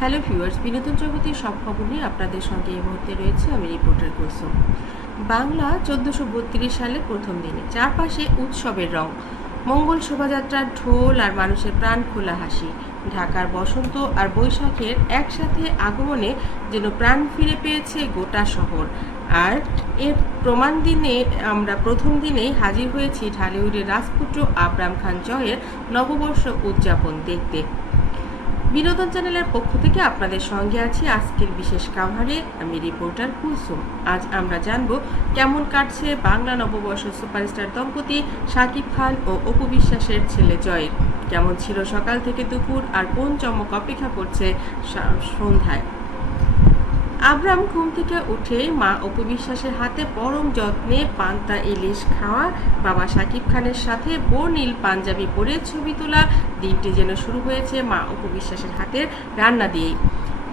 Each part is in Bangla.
হ্যালো ভিউয়ার্স বিনোদন জগতের সব খবর নিয়ে আপনাদের সঙ্গে এই মুহূর্তে রয়েছে আমি রিপোর্টার কুলসুম। বাংলা চোদ্দশো বত্রিশ সালের প্রথম দিনে চারপাশে উৎসবের রং। মঙ্গল শোভাযাত্রার ঢোল আর মানুষের প্রাণ খোলা হাসি। ঢাকার বসন্ত আর বৈশাখের একসাথে আগমনে যেন প্রাণ ফিরে পেয়েছে গোটা শহর। আর এর প্রমাণ দিনে আমরা প্রথম দিনেই হাজির হয়েছি ঢালিউডের রাজপুত্র আবরাম খান জয়ের নববর্ষ উদযাপন দেখতে। বিনোদন চ্যানেলের পক্ষ থেকে আপনাদের সঙ্গে আছি আজকের বিশেষ কাভারে আমি রিপোর্টার কুলসুম। আজ আমরা জানব কেমন কাটছে বাংলা নববর্ষ সুপারস্টার দম্পতি শাকিব খান ও অপু বিশ্বাসের ছেলে জয়ের। কেমন ছিল সকাল থেকে দুপুর আর কোন চমক অপেক্ষা করছে সন্ধ্যায়? আব্রাম ঘুম থেকে উঠে মা অপু বিশ্বাসের হাতে পরম যত্নে পান্তা ইলিশ খাওয়া, বাবা শাকিব খানের সাথে নীল পাঞ্জাবি পরে ছবি তোলা, দিনটি যেন শুরু হয়েছে মা অপু বিশ্বাসের হাতের রান্না দিয়েই।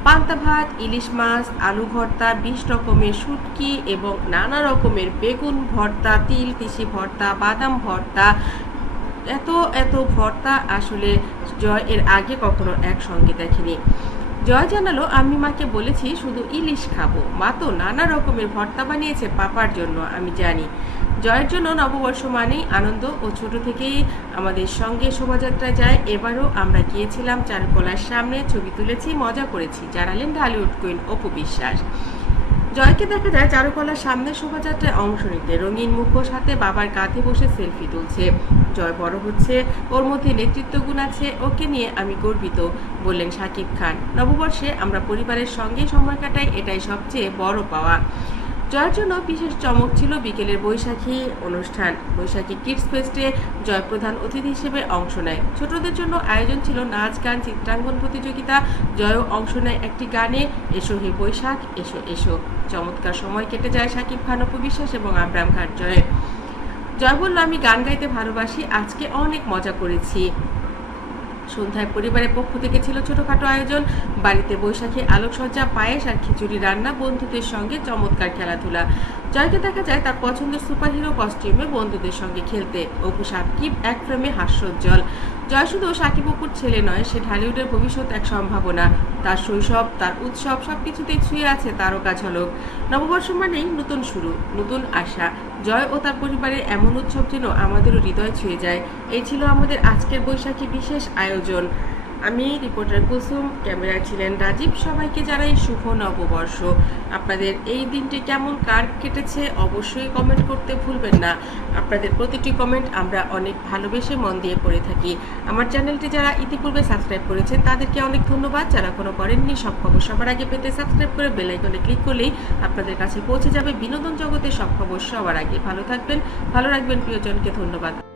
পান্তা ভাত, ইলিশ মাছ, আলু ভর্তা, বিশ রকমের শুটকি এবং নানা রকমের বেগুন ভর্তা, তিল, তিসি ভর্তা, বাদাম ভর্তা, এত এত ভর্তা আসলে জয় এর আগে কখনো একসঙ্গে দেখেনি। জয় জানালো, আমি মাকে বলেছি শুধু ইলিশ খাব। মা তো নানা রকমের ভর্তা বানিয়েছে পাপার জন্য, আমি জানি। জয়ের জন্য নববর্ষ মানেই আনন্দ ও ছোট থেকেই আমাদের সঙ্গে শোভাযাত্রা যায়। এবারও আমরা গিয়েছিলাম চারকোলার সামনে, ছবি তুলেছি, মজা করেছি, জানালেন ঢালিউড কুইন অপু বিশ্বাস। জয়কে দেখা যায় চারুকলার সামনে শোভাযাত্রায় অংশ নিতে। রঙিন মুখোশ হাতে বাবার কাঁধে বসে সেলফি তুলছে। জয় বড় হচ্ছে, ওর মধ্যে নেতৃত্ব গুণ আছে, ওকে নিয়ে আমি গর্বিত, বললেন শাকিব খান। নববর্ষে আমরা পরিবারের সঙ্গে সময় কাটাই, এটাই সবচেয়ে বড় পাওয়া। জয়ের জন্য বিশেষ চমক ছিল বিকেলের বৈশাখী অনুষ্ঠান। বৈশাখী কিডস ফেস্টে জয় প্রধান অতিথি হিসেবে অংশ নেয়। ছোটদের জন্য আয়োজন ছিল নাচ, গান, চিত্রাঙ্কন প্রতিযোগিতা। জয়ও অংশ নেয় একটি গানে। এসো হে বৈশাখ, এসো এসো। চমৎকার সময় কেটে যায় শাকিব খান, অপু বিশ্বাস এবং আব্রাম খান জয়ের। জয় বলল, আমি গান গাইতে ভালোবাসি, আজকে অনেক মজা করেছি। সন্ধ্যায় পরিবারের পক্ষ থেকে ছিল ছোটখাটো আয়োজন। বাড়িতে বৈশাখী আলোকসজ্জা, পায়েস আর খিচুড়ি রান্না, বন্ধুদের সঙ্গে চমৎকার খেলাধুলা। জয়কে দেখা যায় তার পছন্দের সুপারহিরো কস্টিউমে বন্ধুদের সঙ্গে খেলতে। অপু সাকিব এক ফ্রেমে হাস্যোজ্জ্বল জয় শুধু সাকিব অপুর ছেলে নয়, সে ঢালিউডের ভবিষ্যৎ এক সম্ভাবনা। তার শৈশব, তার উৎসব সবকিছুতেই ছুঁয়ে আছে তারকা ঝলক। নববর্ষ মানেই নতুন শুরু, নতুন আশা। জয় ও তার পরিবারের এমন উৎসব যেন আমাদেরও হৃদয় ছুঁয়ে যায়। এই ছিল আমাদের আজকের বৈশাখী বিশেষ আয়োজন। আমি রিপোর্টার কুসুম, ক্যামেরায় ছিলেন রাজীব। সবাইকে জানাই শুভ নববর্ষ। আপনাদের এই দিনটি কেমন, কার কেটেছে, অবশ্যই কমেন্ট করতে ভুলবেন না। আপনাদের প্রতিটি কমেন্ট আমরা অনেক ভালোবেসে মন দিয়ে পড়ে থাকি। আমার চ্যানেলটি যারা ইতিপূর্বে সাবস্ক্রাইব করেছেন, তাদেরকে অনেক ধন্যবাদ। যারা কোনো করেননি, সব খবর সবার আগে পেতে সাবস্ক্রাইব করে বেল আইকনে ক্লিক করলেই আপনাদের কাছে পৌঁছে যাবে বিনোদন জগতে সব খবর সবার আগে। ভালো থাকবেন, ভালো রাখবেন, প্রিয়জনকে ধন্যবাদ।